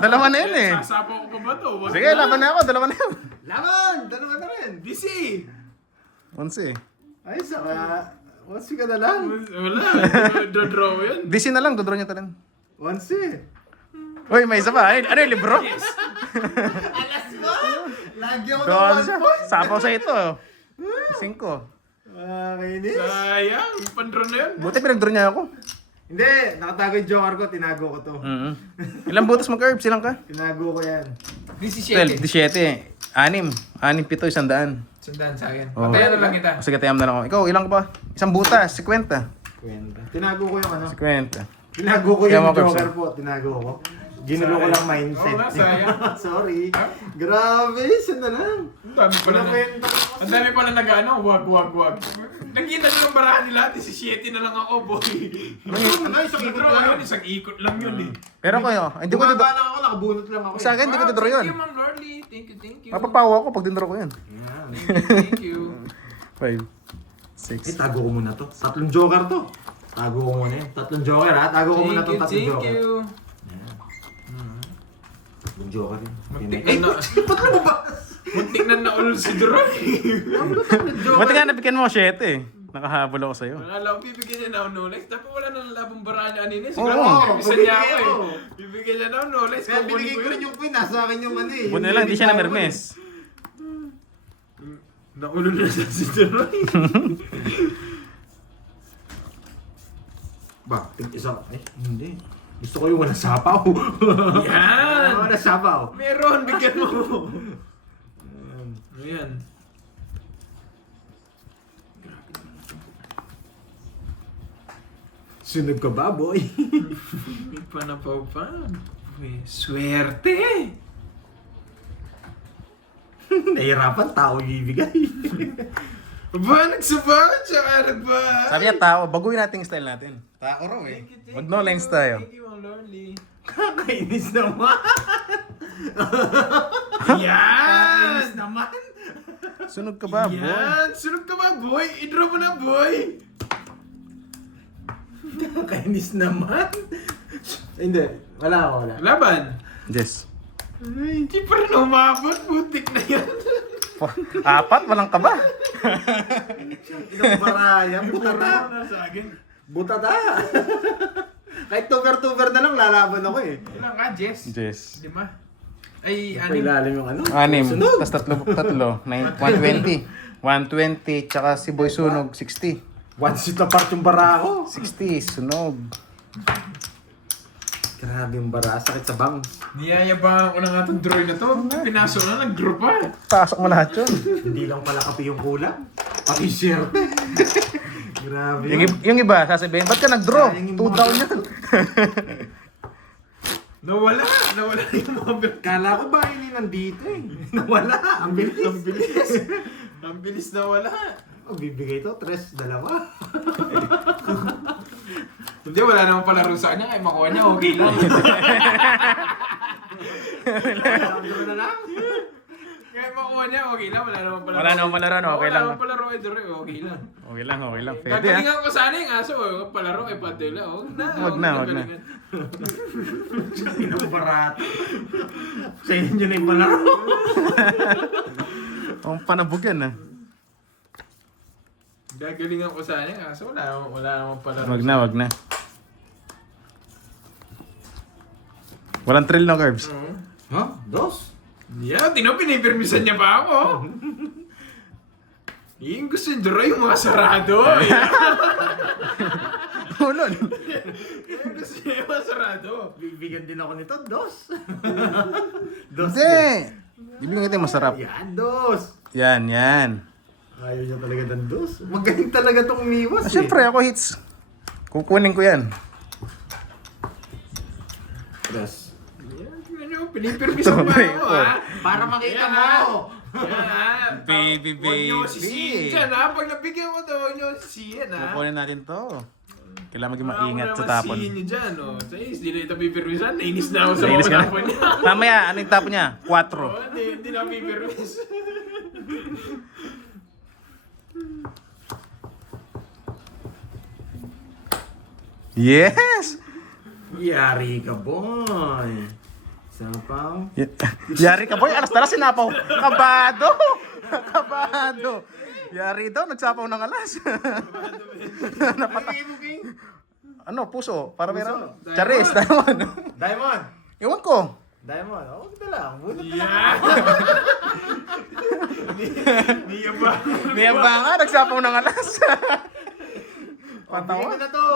Dalawa na yun eh. Sasapaw ko pa ba to? Wala. Sige, laban na ako. Dalawa na yun. Laban! Dalawa na rin. Busy. 11. Ay, saka... Once ka na lang. Wala. Draw yun. DC na lang, dodro niya talent. Once eh. Uy, may isa pa. Ay, ano yung libro? Alas mo! Lagi ako ng Doon 1 siya. point. Sapaw sa ito. 5. Kainis. Sayang. Pan-draw na yun. Buti pinag-draw niya ako. Hindi, nakatago yung joker ko. Tinago ko to. Ilang butas mag-herbs? Ilang ka? Tinago ko yan. 12, 17. 6. 7, 100. Sandaan sa akin. Oo. Patayan na lang kita. Sige, tayam na lang ako. Ikaw, ilang ka ba? Isang butas, 50. Kwenta. Tinago ko yung ano. 50. Tinago ko Kaya yung mga joker person. po. Tinago ko. Ginulo ko lang mindset. Oo nga, sayang. Sorry. Grabe, isa na lang. Ang dami pala na. Kwenta. Ang dami pala nag-ano. Wag. Nakita nyo ang barahan nila. 17 na lang ako, boy. Ano, isang ikot lang yun. Isang ikot lang yun eh. Pero kayo, hindi ko Bumaba dodro. lang ako, nakabunot lang ako. Sa akin, hindi ko dodro yun. Thank you, Ma'am Lorly. Thank you. Mapapawa ako pag dindro ko yun. Yan. Thank you. 5, Eh, 6. tago ko muna to. Tatlong joker to. Tago ko muna yun. Tatlong joker ha. Tago ko muna to. Tatlong Thank joker. you. Tatlong joker yun. Muntik na muntik na naulol si Droy. Buti nga nabigyan mo 7 eh. Nakahabol ako sa'yo. Wala ko bibigyan niya na Nolex. Dapat wala na labang barahan niya kanina. Oo. Siguro isa niya ako Oo. eh. Bibigyan niya na Nolex. Kaya Kukunin binigay ko ko rin yun. yung queen. Nasa akin yung ano eh. Buti na lang, di siya na Mermes. Naulol na siya si Droy. Ba, tig-isa. Eh, hindi. Gusto ko yung walang sapaw. Yan! Walang sapaw. Meron, bigyan mo. Ayan. Sunod ka ba, boy? May panapaw pa. Uy, swerte! Nahihirapan, tao ibibigay. Ba, nagsabahan siya ka, nagba. Sabi niya tao, baguhin natin yung style natin. Tao raw eh. Wag no lines tayo. Thank you, Mang Lorly. Kakainis naman. Yan! Kakainis naman. Sunog ka ba, boy? Yan! Sunod ka ba, boy? I-draw mo na, boy! Kakainis naman. Hindi, wala. Laban! Yes. Ay, hindi pa rin umabot. Putik na yan. Apat, walang kaba. Inang baraya, butata. Sa akin. Butata. Kahit tuber-tuber na lang, lalaban ako eh. Ilang ka, Jess? Yes. 5? Ay, Pailalim yung ano. Anim, Sunog. tas tatlo, 120. 120, tsaka si Boy Sunog, 60. One seat apart yung bara ko. 60, sunog. Grabe yung bara, sakit sa bang. niyayabang ko na nga itong drawing na to. Pinasok na, nag-draw pa. Pasok mo lahat yun. Hindi lang pala kape yung kulang. Pati shirt. Grabe Yung iba, sasabihin, ba't ka nag-draw? Sayang yung 2 mga- down yan. Nawala yung mga Kala ko ba yun nandito eh. Nawala. Ang bilis. Ang bilis. Ang bilis nawala. Oh, bibigay to, 3, 2. Hindi, wala namang palaro sa kanya. Kaya makuha niya, okay lang. Ano na lang? Kaya makuha niya, okay lang. Wala namang palaro. Wala namang palaro, okay lang. Wala namang palaro kay Dore, okay lang. Okay lang. Pwede ah. Gagalingan ko sana yung aso. Palaro kay Padilla. Huwag na. Wag na. Sinong barato? Sa inyo na yung palaro. Ang panabog yan ah. Gagalingan ko sana yung aso. Wala namang palaro. Wag na. Walang thrill no, Curbs. Oo. Ha? 2? Yeah, pinipirmisan niya pa ako. Yung gusto ni Dore yung mga sarado. Ulol. Yung gusto niya yung mga sarado. Bibigyan din ako nito, 2. 2. Hindi. Ibigay natin masarap. Yan, 2. Yan. Ayaw niya talaga ng 2. Magaling talaga tong umiwas eh. Siyempre ako hits. Kukunin ko yan. 3. Yan, tingnan niyo, pinipirmisan pa ako ha. Para makita Yan, mo. Yan ha. Baby, Huwag niyo baby. sisihin dyan ha. Pag nabigyan ko to, huwag niyo sisihin ha. Kukunin natin to. Kailangan maging Wala maingat ko sa naman tapon. sisihin niyo dyan. Sayos, di na ito pipirmisan. Nainis na ako sa Nainis mga ka na? tapon niya. Mamaya, ano yung tapon niya? 4. Oo, Hindi na pipirmis. Yes! Yari ka, boy. Sapaw. Yari ka boy, alas tara sinapaw. Kabado! Yari daw, nagsapaw ng alas. Ano, puso? Para meron? Puso. Charis, diamond. Diamond. Iwan ko. Diamond. Oh, na lang. Bunot na lang. Yan. Niya ba? Niya ba nga, nagsapaw ng alas. Bigyan Patawa. mo na to.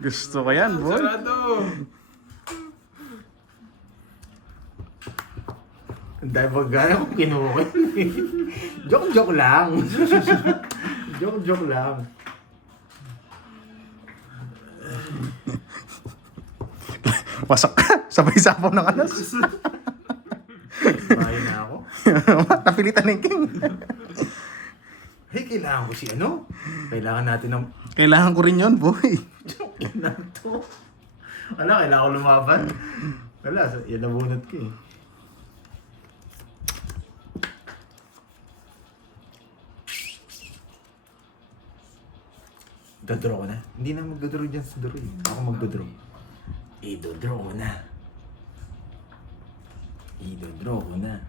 Gusto ko yan, boy. Sarado. Diamond gana kung kinuha. Joke lang. Joke lang. Wasak ka. Sabay sapaw ng alas. Bahay na ako. Napilitan ng king. Hey, kailangan ko si ano? Kailangan natin ng... Kailangan ko rin yun, boy. Yan na to. Kailangan ko lumaban. Wala, yan nabunot ko eh. Dodraw ko na. Hindi na magdodraw dyan sa draw eh. Ako magdodraw. I-dodraw ko na. I-dodraw ko na.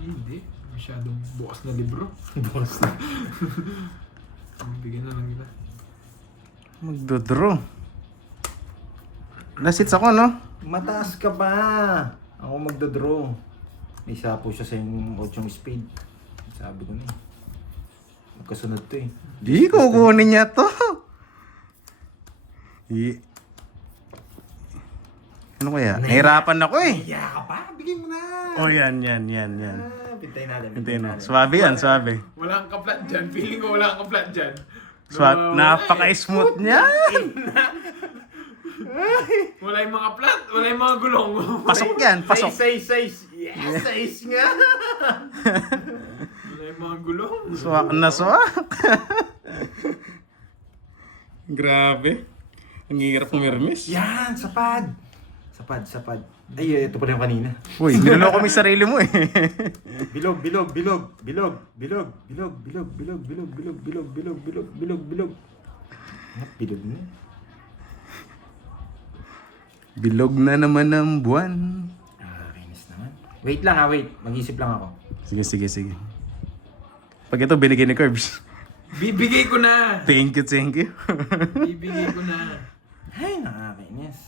Hindi. Masyadong bukas na libro. Boss na. Bigyan na lang kita. Magdodraw. Last hits ako, no? Mataas ka ba? Ako magdodraw. May sapo siya sa yung 8 speed. Sabi ko na eh. Magkasunod to eh. Di kukunin niya to. Ano kaya? Nahirapan ako eh. Iya ka pa? Bigyan mo na! Oh, yan. Pintayin natin. Hintayin mo. Swabe yan, swabe. Wala kang kaplat dyan. Feeling ko wala kang kaplat dyan. Swab, napaka-smooth niya. Wala yung mga plat, wala yung mga gulong. Pasok yan, pasok. Size. Yes, size nga. Wala yung mga gulong. Swak na swak. Grabe. Ang hirap pumirmis. Yan, sapad. Ay, ito pala yung kanina. Uy, niloloko mo yung sarili mo eh. Bilog. Bilog na. Bilog na naman ng buwan. Kainis naman. Wait lang ha, wait. Mag-isip lang ako. Sige. Pag ito, binigay ni Curbs. Bibigay ko na. Thank you. Bibigay ko na. Ay, nakakainis.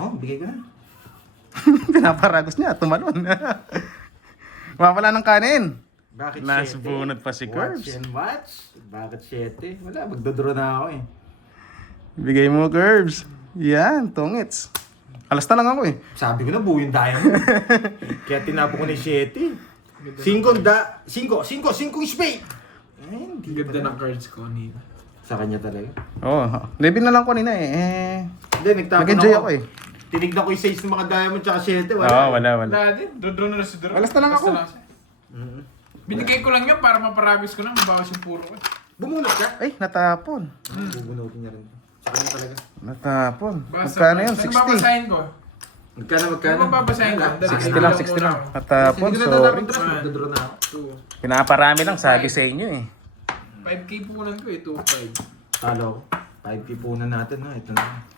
Oh, bigay ko na. Pinaparagos niya, tumalon. Wala ng kanin. Bakit Nasubunod pa si Curbs. Watch and watch? Bakit 7? Wala, magdodraw na ako eh. Bigay mo, Curbs. Yan, tongits. Alas na lang ako eh. Sabi ko na, buo yung diamond. Kaya tinapo ko na yung 7. 5 spade! Ay, hindi Ganda pala. ng cards ko nila. Sa kanya talaga. Oo, level na lang ko nina eh. Hindi, nagtapon Nag-enjoy ako eh. Tinignan ko yung size ng mga diamond tsaka 7. Wala. Oo, wala. Wala din. Dodraw na si Dodraw. Alas na lang ako. siya. Mm-hmm. Binigay ko lang yun para maparagos ko na. Mabawas yung puro ko. Bumunot ka? Ay, natapon. Bubunutin niya rin. Sa kanya talaga. Natapon. Basta, Magkano yun? saan 60. babasahin ko? Magkano? Ano babasahin ko? Dali, 60 bigyan lang, ko 60 muna lang. ako. Natapon, Hindi ko na sorry. dadapat. Magdodraw na ako. 2. Pinaparami lang, sabi sa inyo eh. 5K punan ko eh. 2.5. Talo ako. 5K punan natin, no? Ito na.